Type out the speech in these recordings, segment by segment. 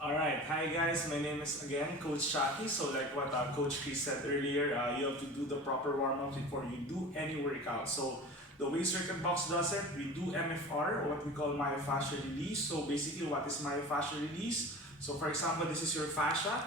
Alright, hi guys, my name is again Coach Shaki. So like what Coach Chris said earlier, you have to do the proper warm-up before you do any workout. So the way Circuit Box does it, we do MFR, or what we call myofascial release. So basically what is myofascial release? So for example, this is your fascia.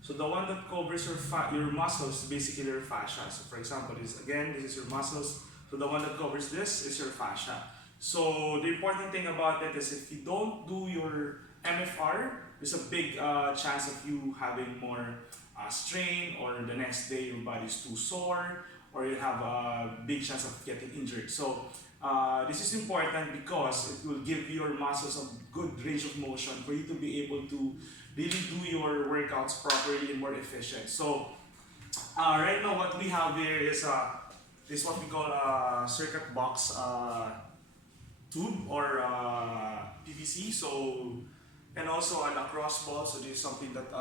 So the one that covers your muscles is basically your fascia. So for example, this is your muscles. So the one that covers this is your fascia. So the important thing about it is if you don't do your MFR, there's a big chance of you having more strain, or the next day your body's too sore, or you have a big chance of getting injured. So this is important because it will give your muscles a good range of motion for you to be able to really do your workouts properly and more efficient. So right now what we have here is what we call a circuit box tube, or PVC. So and also a lacrosse ball. So this is something that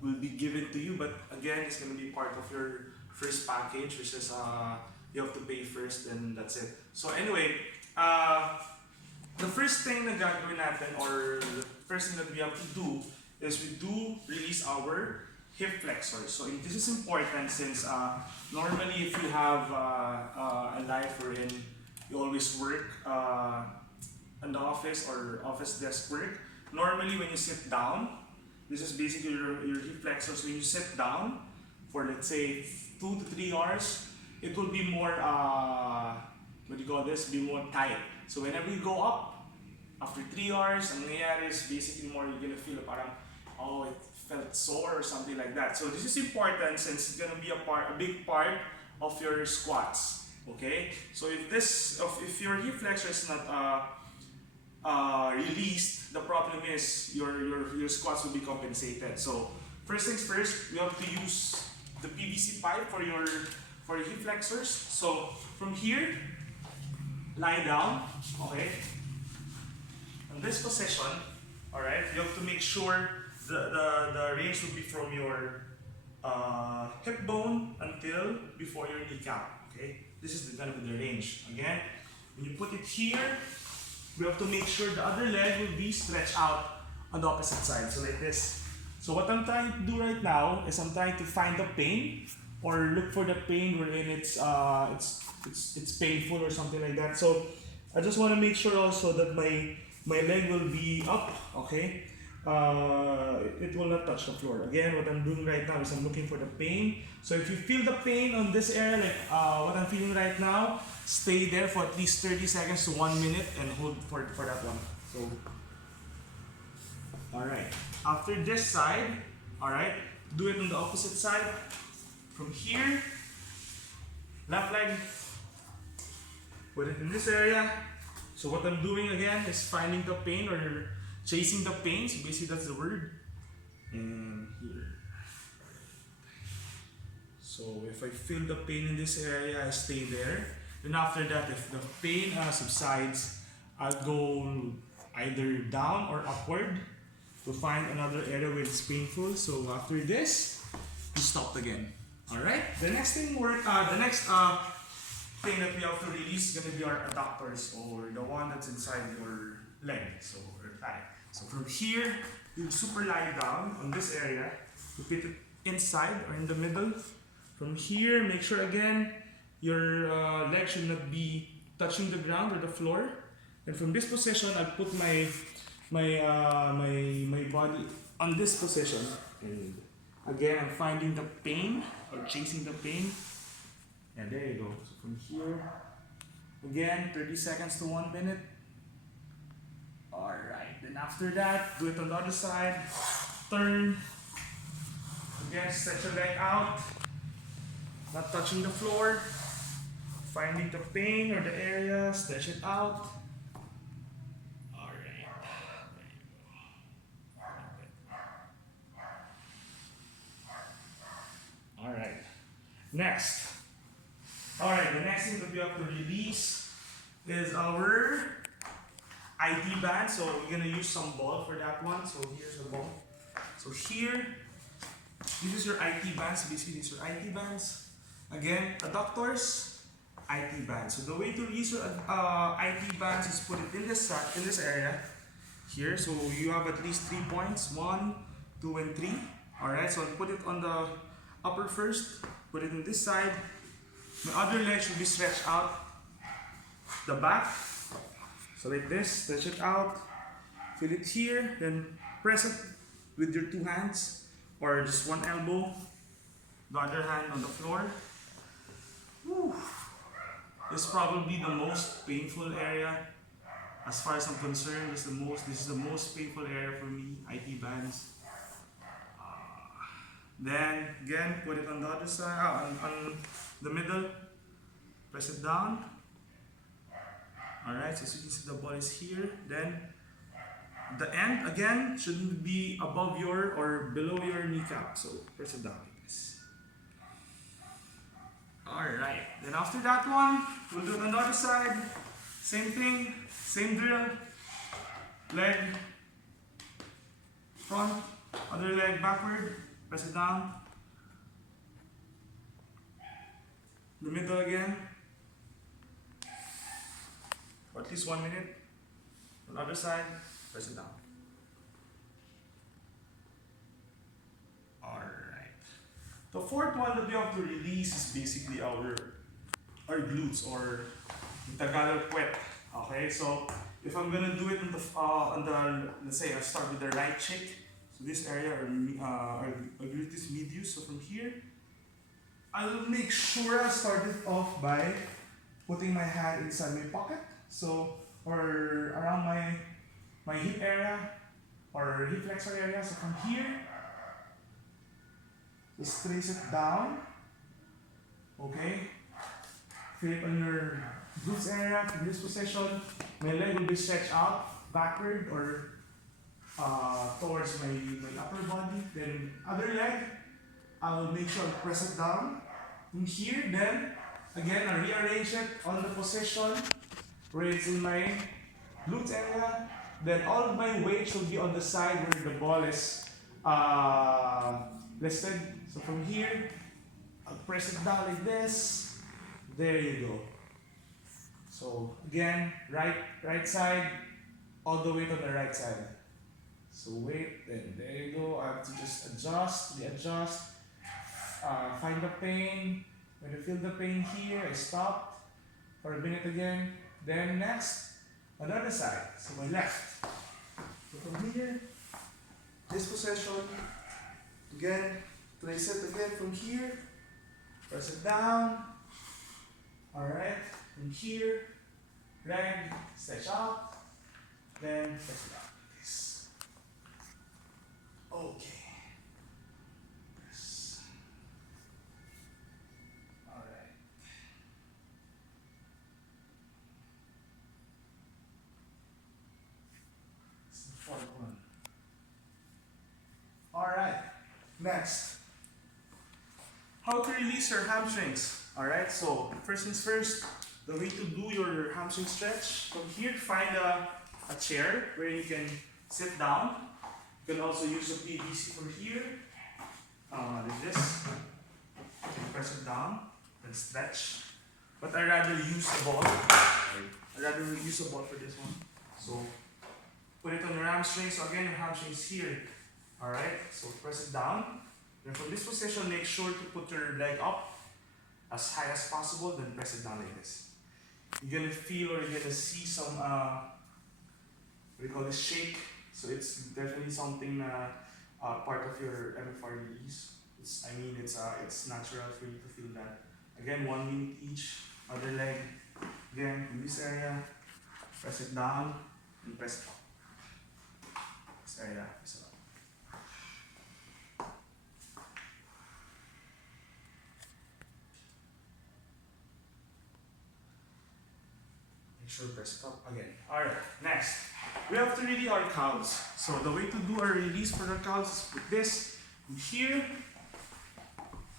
will be given to you, but again, it's going to be part of your first package, which is you have to pay first, and that's it. So anyway, the first thing na gagawin natin, or the first thing that we have to do, is we do release our hip flexors. So this is important since normally if you have a life wherein you always work in the office or office desk work, normally when you sit down, this is basically your hip flexors. When you sit down for let's say 2 to 3 hours, it will be more, what do you call this, be more tight. So whenever you go up, after 3 hours, ang nangyayari is basically more, you're gonna feel parang, oh, it felt sore or something like that. So this is important since it's gonna be a big part of your squats. Okay, so if your hip flexor is not released, the problem is your squats will be compensated. So first things first, we have to use the PVC pipe for your hip flexors. So from here, lie down, okay? In this position, all right, you have to make sure the range will be from your hip bone until before your kneecap, okay? This is gonna be the range. Again, when you put it here, we have to make sure the other leg will be stretched out on the opposite side, so like this. So what I'm trying to do right now is I'm trying to find the pain, or look for the pain wherein it's painful or something like that. So I just want to make sure also that my leg will be up, okay? It will not touch the floor. Again, what I'm doing right now is I'm looking for the pain. So if you feel the pain on this area, like what I'm feeling right now, stay there for at least 30 seconds to 1 minute and hold for that one. So, alright. After this side, alright, do it on the opposite side. From here, left leg, put it in this area. So what I'm doing again is finding the pain, or chasing the pain. So basically that's the word. And here. So if I feel the pain in this area, I stay there. Then after that, if the pain subsides, I'll go either down or upward to find another area where it's painful. So after this, you stop again. Alright? The next thing thing that we have to release is going to be our adductors, or the one that's inside your leg, so your thigh. So from here, you super lie down on this area, you put it inside or in the middle. From here, make sure again your leg should not be touching the ground or the floor. And from this position, I'll put my body on this position. And again, I'm finding the pain, or chasing the pain. And there you go. So from here, again, 30 seconds to 1 minute. Alright, then after that, do it on the other side. Turn. Again, stretch your leg out. Not touching the floor. Finding the pain or the area, stretch it out. Alright. There you go. Alright. Next. Alright, the next thing that we have to release is our IT band. So we're gonna use some ball for that one. So here's the ball. So here, this is your IT bands. So basically, these are IT bands. Again, adductors, IT bands. So the way to release your IT bands is put it in this area. here. So you have at least 3 points, 1, 2, and 3. Alright, so put it on the upper first, put it on this side. My other leg should be stretched out the back. So like this, stretch it out, feel it here, then press it with your 2 hands or just 1 elbow, the other hand on the floor. Whew. This is probably the most painful area. As far as I'm concerned, this is the most painful area for me, IT bands. Then again, put it on the other side, on the middle, press it down. Alright, so as you can see the ball is here. Then the end again shouldn't be above your or below your kneecap. So press it down like this. Alright, then after that one, we'll do it on the other side. Same thing, same drill. Leg front, other leg backward, press it down. The middle again. For at least 1 minute. On the other side, press it down. Alright. The fourth one that we have to release is basically our glutes, or in Tagalog, puwet. Okay, so if I'm gonna do it on the let's say I start with the right cheek. So this area are gluteus medius. So from here, I'll make sure I start it off by putting my hand inside my pocket. So, or around my hip area or hip flexor area. So from here, just trace it down. Okay. Feel it on your glutes area. In this position, my leg will be stretched out backward or towards my upper body. Then other leg, I'll make sure I press it down. From here, then again I rearrange it on the position where it's in my glute area. Then all of my weight should be on the side where the ball is listed. So from here, I'll press it down like this. There you go. So again, right side, all the weight on the right side. So wait, then there you go. I have to just readjust, find the pain. When I feel the pain here, I stop for a minute again. Then next, another side. So my left. So from here, this position, again, trace it again from here, press it down. Alright, from here, leg, stretch out, then press it down like this. Okay. Yes. Alright. This is the fourth one. Alright, next. How to release your hamstrings. Alright, so first things first, the way to do your hamstring stretch, from here find a chair where you can sit down. You can also use a PVC from here, like this. You can press it down and stretch. But I'd rather use a ball. I'd rather use a ball for this one. So put it on your hamstring. So again, your hamstring is here. Alright, so press it down. Then from this position, make sure to put your leg up as high as possible, then press it down like this. You're gonna feel or you're gonna see some, we call this shake. So it's definitely something part of your MFR release. It's natural for you to feel that. Again, 1 minute each. Other leg, again, in this area, press it down and press it up. This area, press it up. Sure, press it up again. Alright, next. We have to release our calves. So the way to do our release for the calves is with this. Here,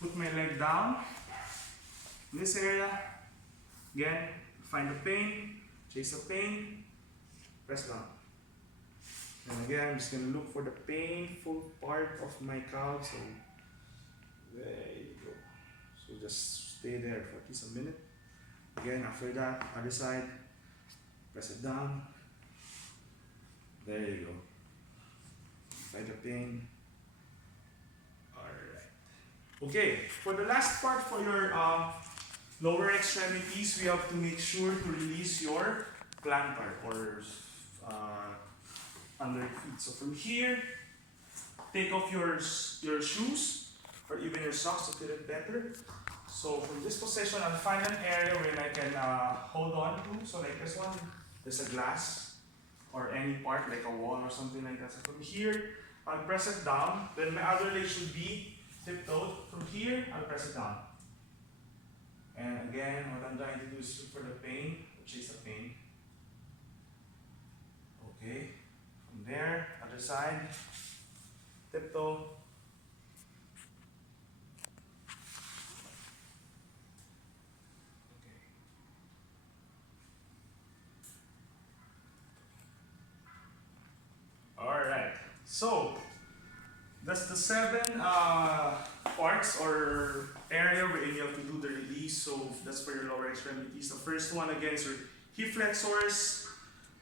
put my leg down. In this area, again, find the pain, chase the pain, press down. And again, I'm just going to look for the painful part of my calf. So there you go. So just stay there for at least a minute. Again, after that, other side. Press it down. There you go. Find the pain. Alright. Okay, for the last part for your lower extremities, we have to make sure to release your plantar or under feet. So from here, take off your shoes or even your socks to feel it better. So from this position, I'll find an area where I can hold on to. So like this one, there's a glass or any part like a wall or something like that. So from here, I'll press it down. Then my other leg should be tiptoed. From here, I'll press it down. And again, what I'm trying to do is look for the pain, chase the pain. Okay. From there, other side, tiptoe. Alright, so that's the 7 parts or area where you have to do the release. So that's for your lower extremities. The first one again is your hip flexors.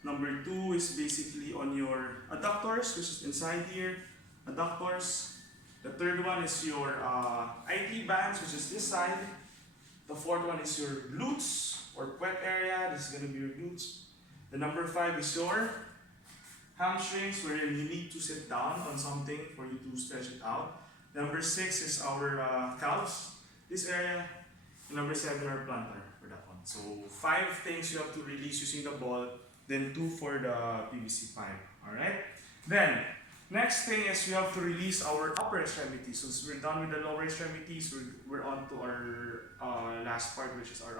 Number 2 is basically on your adductors, which is inside here, adductors. The third one is your IT bands, which is this side. The fourth one is your glutes or quad area. This is going to be your glutes. The number 5 is your hamstrings, wherein you need to sit down on something for you to stretch it out. Number 6 is our calves, this area. And number 7 our plantar for that one. So 5 things you have to release using the ball, then 2 for the PVC pipe. Alright? Then, next thing is we have to release our upper extremities. So we're done with the lower extremities, we're on to our last part, which is our